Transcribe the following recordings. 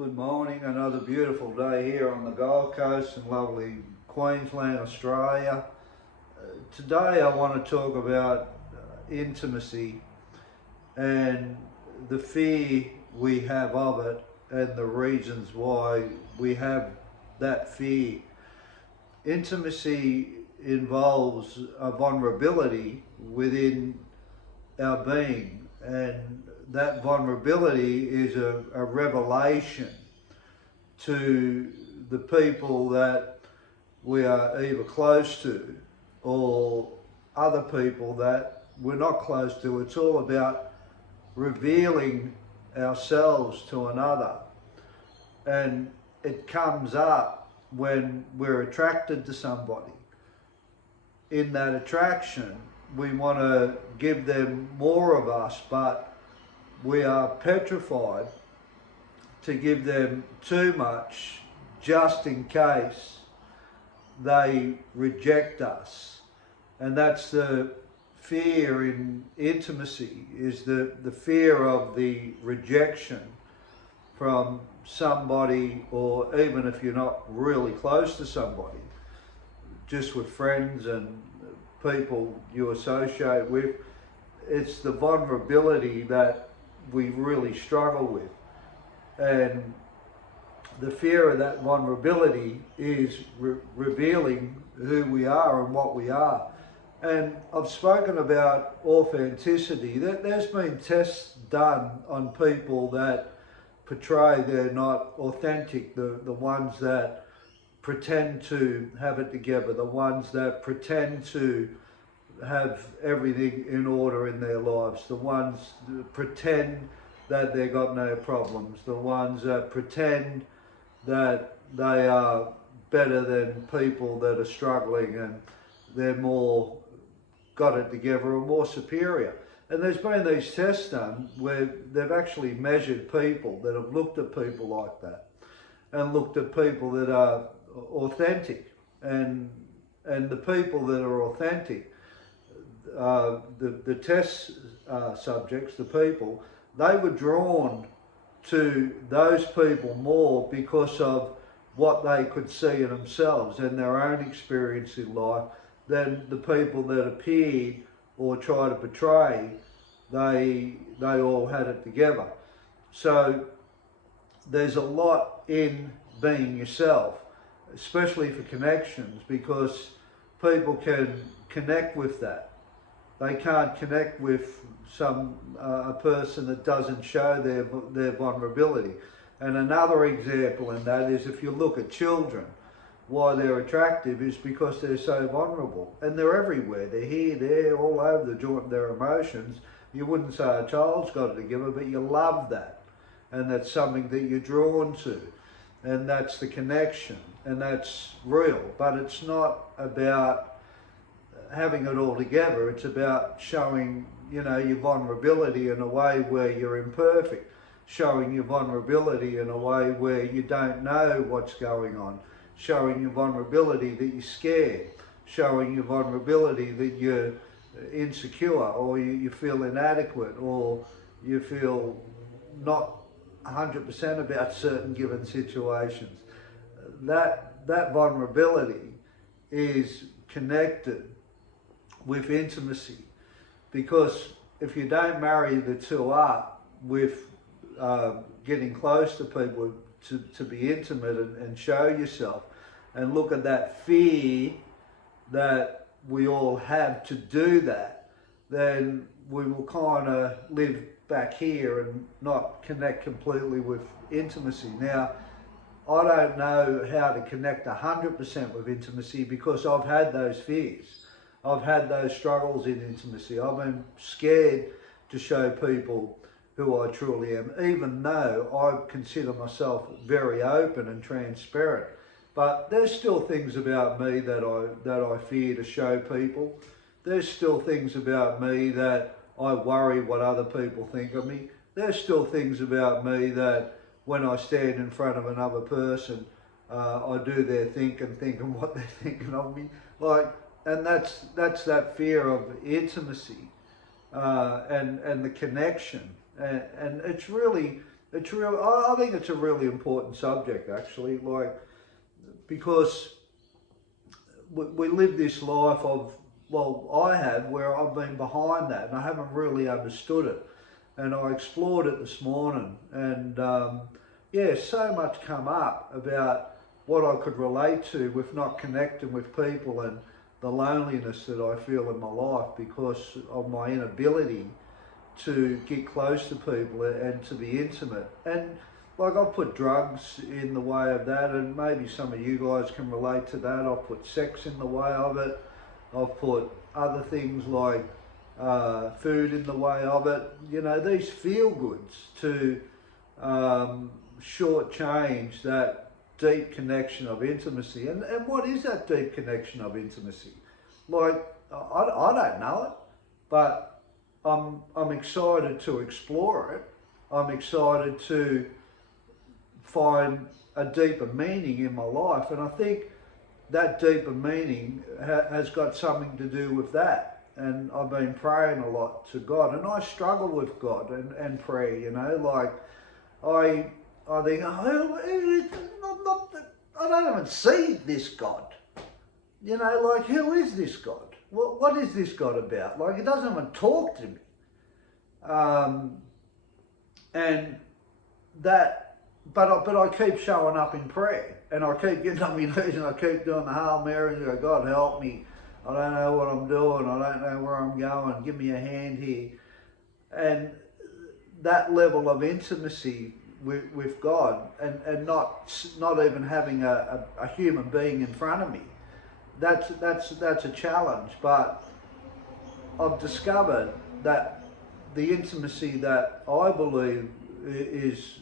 Good morning, another beautiful day here on the Gold Coast in lovely Queensland, Australia. Today I want to talk about intimacy and the fear we have of it and the reasons why we have that fear. Intimacy involves a vulnerability within our being, and that vulnerability is a revelation to the people that we are either close to or other people that we're not close to. It's all about revealing ourselves to another, and it comes up when we're attracted to somebody. In that attraction, we want to give them more of us, but we are petrified to give them too much just in case they reject us. And that's the fear in intimacy, is the fear of the rejection from somebody, or even if you're not really close to somebody, just with friends and people you associate with. It's the vulnerability that we really struggle with. And the fear of that vulnerability is revealing who we are and what we are. And I've spoken about authenticity. There's been tests done on people that portray they're not authentic, the ones that pretend to have it together, the ones that pretend to have everything in order in their lives, the ones that pretend that they got no problems, the ones that pretend that they are better than people that are struggling and they're more got it together or more superior. And there's been these tests done where they've actually measured people that have looked at people like that and looked at people that are authentic, and the people that are authentic, the test subjects, the people, they were drawn to those people more because of what they could see in themselves and their own experience in life than the people that appeared or try to portray they all had it together. So there's a lot in being yourself, especially for connections, because people can connect with that. They can't connect with a person that doesn't show their vulnerability. And another example in that is, if you look at children, why they're attractive is because they're so vulnerable, and they're everywhere. They're here, there, all over the joint, their emotions. You wouldn't say a child's got it together, but you love that, and that's something that you're drawn to, and that's the connection, and that's real. But it's not about having it all together. It's about showing, your vulnerability in a way where you're imperfect, showing your vulnerability in a way where you don't know what's going on, showing your vulnerability that you're scared, showing your vulnerability that you're insecure, or you feel inadequate, or you feel not 100% about certain given situations. That vulnerability is connected with intimacy, because if you don't marry the two up with getting close to people to be intimate and show yourself, and look at that fear that we all have to do that, then we will kind of live back here and not connect completely with intimacy. Now, I don't know how to connect 100% with intimacy, because I've had those fears. I've had those struggles in intimacy. I've been scared to show people who I truly am, even though I consider myself very open and transparent. But there's still things about me that I fear to show people. There's still things about me that I worry what other people think of me. There's still things about me that when I stand in front of another person, I do their thinking what they're thinking of me. And that's that fear of intimacy and the connection. And it's really It's real. I think it's a really important subject, actually. Like, because we live this life of, well, I have, where I've been behind that and I haven't really understood it. And I explored it this morning, and yeah, so much come up about what I could relate to with not connecting with people and the loneliness that I feel in my life because of my inability to get close to people and to be intimate. And like, I've put drugs in the way of that, and maybe some of you guys can relate to that. I've put sex in the way of it. I've put other things like food in the way of it. You know, these feel goods to shortchange that deep connection of intimacy. And what is that deep connection of intimacy? Like, I don't know it, but I'm excited to explore it. I'm excited to find a deeper meaning in my life, and I think that deeper meaning has got something to do with that. And I've been praying a lot to God, and I struggle with God and prayer. You know, like I think, I don't even see this God. You know, like, who is this God? What is this God about? Like, he doesn't even talk to me. And that, but I keep showing up in prayer, and I keep getting on my knees, and I keep doing the Hail Mary, and I go, God help me. I don't know what I'm doing. I don't know where I'm going. Give me a hand here. And that level of intimacy with God, and not even having a human being in front of me, that's a challenge. But I've discovered that the intimacy that I believe is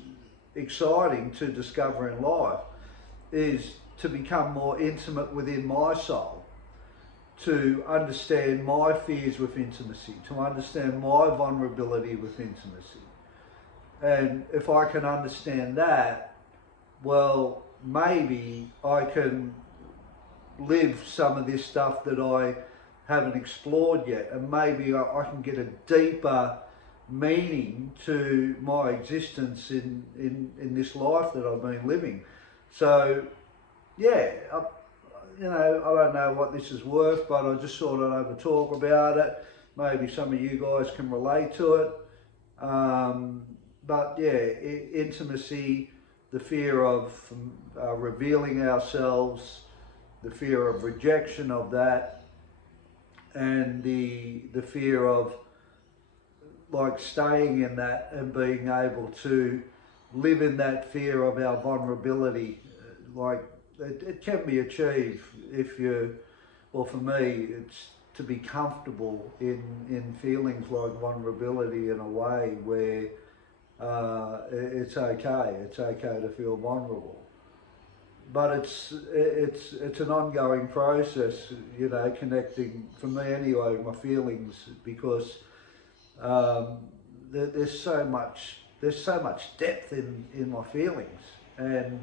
exciting to discover in life is to become more intimate within my soul, to understand my fears with intimacy, to understand my vulnerability with intimacy. And if I can understand that, well, maybe I can live some of this stuff that I haven't explored yet, and maybe I can get a deeper meaning to my existence in this life that I've been living. So yeah, you know, I don't know what this is worth, but I just thought I'd have a talk about it. Maybe some of you guys can relate to it. But yeah, intimacy, the fear of revealing ourselves, the fear of rejection of that, and the fear of like staying in that and being able to live in that fear of our vulnerability. Like, it can be achieved if you, well, for me, it's to be comfortable in feelings like vulnerability in a way where it's okay to feel vulnerable. But it's an ongoing process, you know, connecting, for me anyway, with my feelings, because there's so much depth in my feelings, and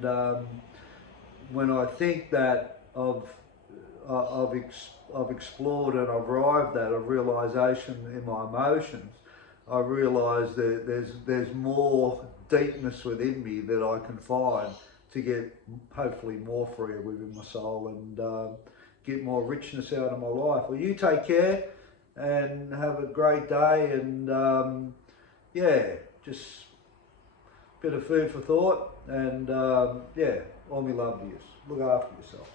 when I think that I've explored and I've arrived at a realization in my emotions, I realise that there's more deepness within me that I can find to get hopefully more freer within my soul, and get more richness out of my life. Well, you take care and have a great day, and yeah, just a bit of food for thought, and yeah, all my love to you. Look after yourselves.